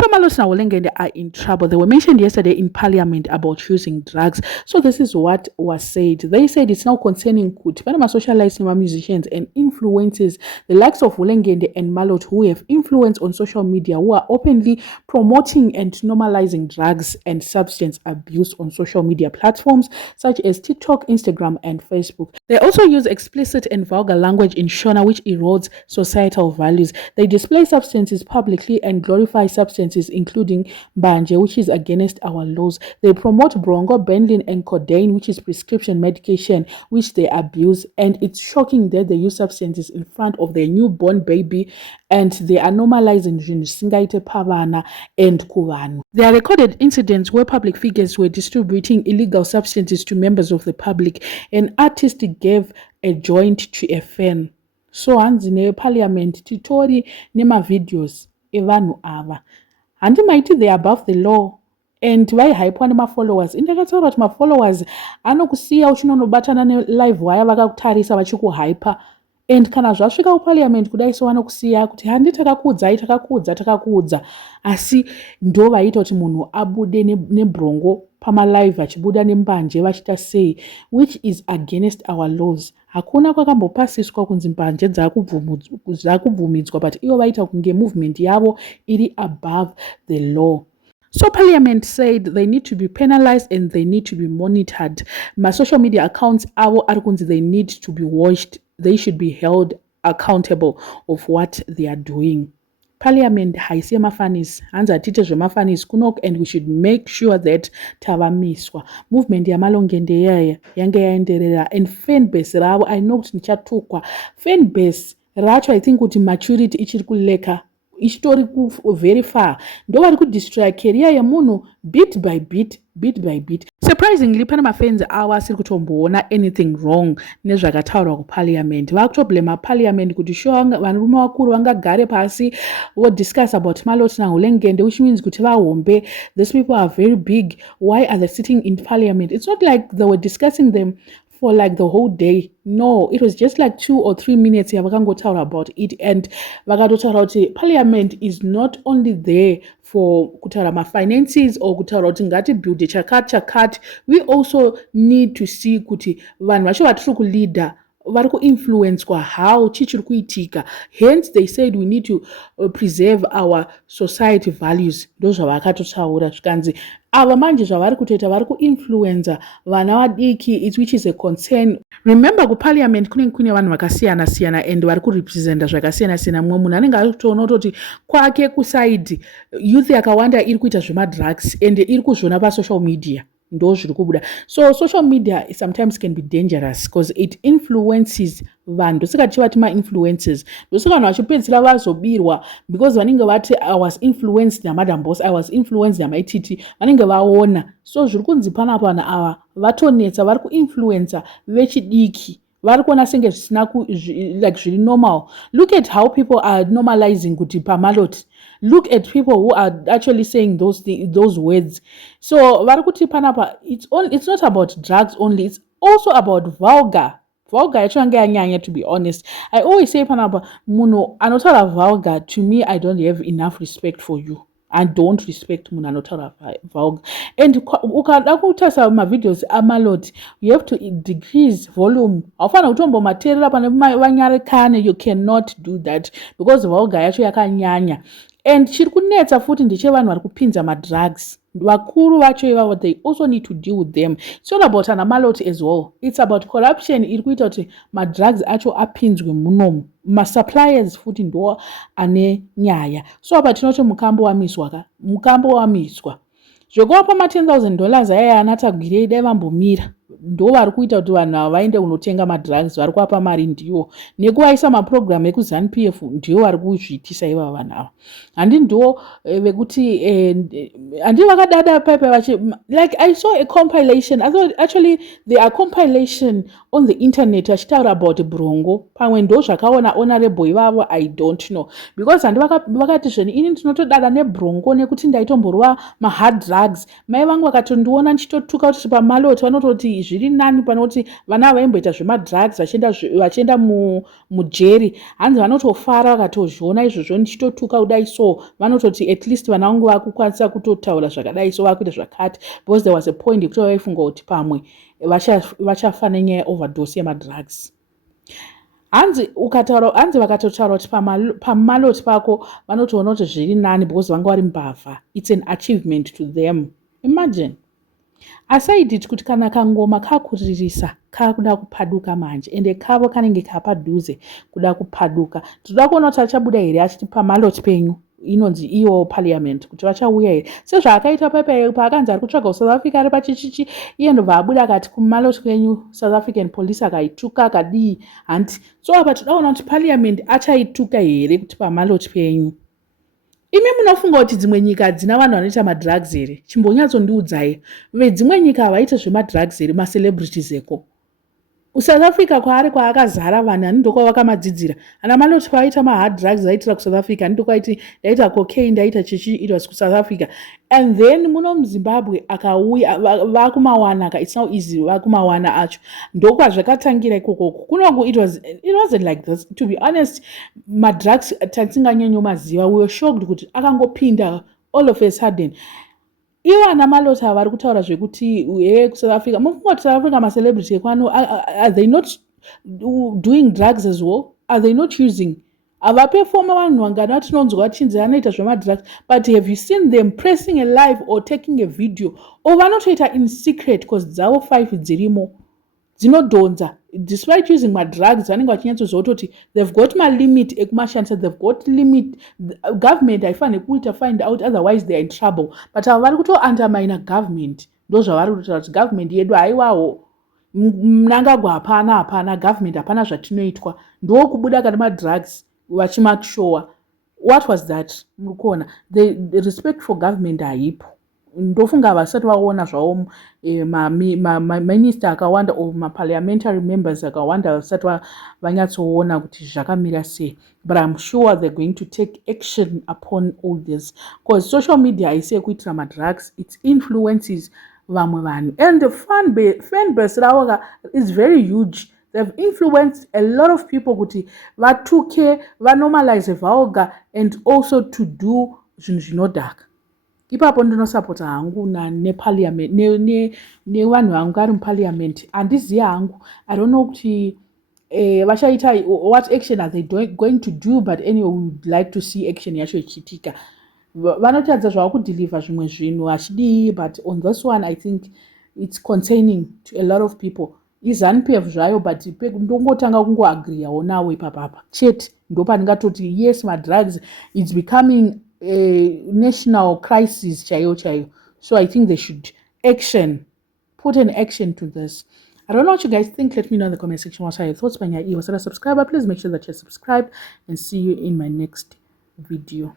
So Malot Nawolengende are in trouble. They were mentioned yesterday in parliament about using drugs. So this is what was said. They said it's now concerning Kuti, Panama socializing musicians and influencers, the likes of Wolengende and Malot, who have influence on social media, who are openly promoting and normalizing drugs and substance abuse on social media platforms such as TikTok, Instagram, and Facebook. They also use explicit and vulgar language in Shona, which erodes societal values. They display substances publicly and glorify substances including Banje, which is against our laws. They promote Brongo, Benlin, and Codeine, which is prescription medication, which they abuse. And it's shocking that they use substances in front of their newborn baby, and they are normalizing Singaite Pavana and Kuvanu. There are recorded incidents where public figures were distributing illegal substances to members of the public. An artist gave a joint to a fan. So hanzi neparliament titori nema videos evanhu ava. Handimaiti they are above the law and vaihypwa nemafollowers. Indakataura kuti mafollowers anokusiya uchinonobatana nelive wire vakakutarisa vachikuhypa, and kana zvasvika kuparliament kudai so vanokusiya kuti handi takakuudza, asi ndo vaita kuti munhu abude nebrongo pamalive achibuda nembanje vachita sei, which is against our laws. Hakuna kwakambopasiswa kunzi mbanje dzakubvumidzwa, but ivo vaita kunge movement yavo iri above the law. So parliament said they need to be penalized and they need to be monitored. My social media accounts avo arikunzi they need to be watched. They should be held accountable of what they are doing. Parliament haisi mafanis hanza atite zvemafanis kunok, and we should make sure that tavamiswa. Movement yamalongende yaya yange yaenderera, and fan base ravo I know kuti nichatukwa. Fan base racho I think kuti maturity ichiri kuleka, ichitori very far, ndo vari kudestroy career yemunhu bit by bit. Surprisingly pane mafans avo asiri kutomboona anything wrong nezvakataurwa kuparliament. Vakutoblema parliament kuti sure varume vakuru vangagare pasi discuss about Malot Nawolengende, which means kuti vahombe. These people are very big. Why are they sitting in parliament? It's not like they were discussing them for like the whole day. No, it was just like 2 or 3 minutes yavakangotaura about it, and vakatotaura kuti parliament is not only there for kutaura mafinances or kutaura kuti ngatibuilde chakati. We also need to see kuti vanhu vacho vatiri kuleader vari kuinfluencwa how chichiri kuitika. Hence they said we need to preserve our society values. Ndo zvavakatotaura zvikanzi ava manje zvavari kutoita vari kuinfluenza vana vadiki, which is a concern. Remember kuparliament kune vanhu vakasiyana and vari kurepresenta zvakasiyana. Mumwe munhu anenge ari kutoona kuti kwake kusaidi youth yakawanda iri kuita zvemadrugs and iri kuzviona pasocial media. Ndo zviri kubuda. So social media sometimes can be dangerous because it influences vanhu. Ndosaka tichivati ma-influencers. Ndosaka vanhu vachipedzisira vazobirwa because vanenge vati I was influenced namadam boss, I was influenced namaititi, vanenge vaona. So zviri kunzi panapa vanhu ava vatonetsa, vari kuinfluencer vechidiki. Vari kuona senge zvisina like zviri normal. Look at how people are normalizing kuti pamalot. Look at people who are actually saying those words. So vari kuti panapa it's not about drugs only, it's also about vulgar yacho yange yanyanya, to be honest. I always say panapa munhu anotaura vulgar, to me I don't have enough respect for you. I don't respect munhu anotaura vulgar. And ukada kutarisa mavideos amalot, you have to decrease volume. Aufana kutombomateerera pane vanyarekane, you cannot do that because vulgar yacho yakanyanya. And chiri kunetsa futi ndechevanhu vari kupinza madrugs. Vakuru vacho ivavo, they also need to deal with them. It's not about anamaloti as well. It's about corruption. Iri kuita kuti madrugs acho apinzwe munomu. Masuppliers futi ndo ane nyaya. So apa tinoti mukambo wamiswa. Zvekuwapa $10,000 aya anata gwirei dai vambomira. Ndo vari kuita kuti vanhu ava vaende kunotenga madrugs, vari kuwapa mari ndiwo. Nekuvaisa maprogram ekuZANU-PF ndiwo vari kuzviitisa ivava vanhu ava. Handi ndo vekuti handi vakadada paipa vachi, like I saw a compilation. I thought actually there are compilation on the internet vachitaura about Brongo. Pamwe ndo zvakaona honorable ivavo, I don't know. Because handi vakati zveni ini ndinotodada neBrongo nekuti ndaitomborwa mahard drugs. Mai vangu vakatondiona ndichitotuka kuti pamaloti vanototi zviri nani pano kuti vana vaimboita zvemadrugs vachienda mujeri, hanzi vanotofara vakatozviona izvozvo ndichitotuka kudai so vanototi at least vana vangu vakukwanisa kutotaura zvakadai so vakuita zvakati, because there was a point yekuti vaifunga kuti pamwe vachafa nenyaya yeoverdose yemadrugs. Hanzi vakatotaura kuti pamaloti pako vanotoona kuti zviri nani because vanga vari mbavha. It's an achievement to them. Imagine. Asaiditi kuti kana kangoma kakuririsa kakuda kupaduka manje ende kavo kanenge kapadhuze kuda kupaduka. Toda kuona kuti achabuda here achiti pamaloti penyu inonzi iyo parliament kuti vachauya here. Sezvaakaita paakanzi ari kutsvaga South Africa ari pachichichi iye ndobva abuda akati kumaloti kwenyu South African police akaituka akadii hanti. So apa toda kuona kuti parliament achaituka here kuti pamaloti penyu. Imi munofunga kuti dzimwe nyika hadzina vanhu vanoita madrugs here? Chimbonyatsondiudzai. Vedzimwe nyika havaiti zvemadrugs here, macelebrities eko. South Africa kwaari kwaakazara vanhu ani ndoko vakamadzidzira. Ana maloti vaita mahard drugs vaitira kuSouth Africa, ani ndoko aiti ndaita cocaine ndaita chichi it was kuSouth Africa. And then muno muZimbabwe akauya vakumawana it's now easy vakumawana acho. Ndoko zvakatangira ikoko. Kunoku it wasn't like this. To be honest, madrugs tatinganyanyo maziva, we were shocked kuti akangopinda all of a sudden. Ivo ana maloti vari kutaura zvekuti kuSouth Africa, mufunga kuti South Africa macelebrity ekwano, are they not doing drugs as well? Are they not using? Havapefoma vanhu vangana tinonzwa vachinzi vanoita zvemadrugs, but have you seen them pressing a live or taking a video? Or vanotoita in secret because dzavo 5 dzirimo dzinodhonza. Despite using madrugs vanenge vachinyatsozototi they've got malimit ekumashandisa, they've got limit. Government haifaniri kuita find out, otherwise they are in trouble. But ava vari kuto undermine government. Ndozvavari kutaura kuti government yedu haiwawo mnangagwa hapana government hapana zvatinoitwa. Ndo kubuda kana madrugs vachimakshowa. What was that? Mukona the respect for government haipo. Ndofunga vasati vaona zvavo maminister akawanda or maparliamentary members akawanda vasati vanyatsoona kuti zvakamira sei. But I'm sure they're going to take action upon all this, because social media haisi yekuitira madrugs, it influences vamwe vanhu, and the fan base ravo is very huge. They've influenced a lot of people kuti vatuke vanormalize vulgar and also to do zvinhu zvinodhaka. Ipapo ndinosapota hangu neparliament nevanhu vangu vari muparliament. Handizivi hangu, I don't know kuti vachaita what action are they going to do, but anyway we would like to see action yacho ichiitika. Vanotadza zvavo kudeliver zvimwe zvinhu hachidii, but on this one I think it's concerning to a lot of people. IZANU-PF zvayo, but ndongotanga kungoagreeawo nawo ipapapa chete ndopanengatoti yes madrugs it's becoming a national crisis chaiyo. So I think they should put an action to this. I don't know what you guys think. Let me know in the comment section what are your thoughts. When you're a subscriber, please make sure that you're subscribed, and see you in my next video.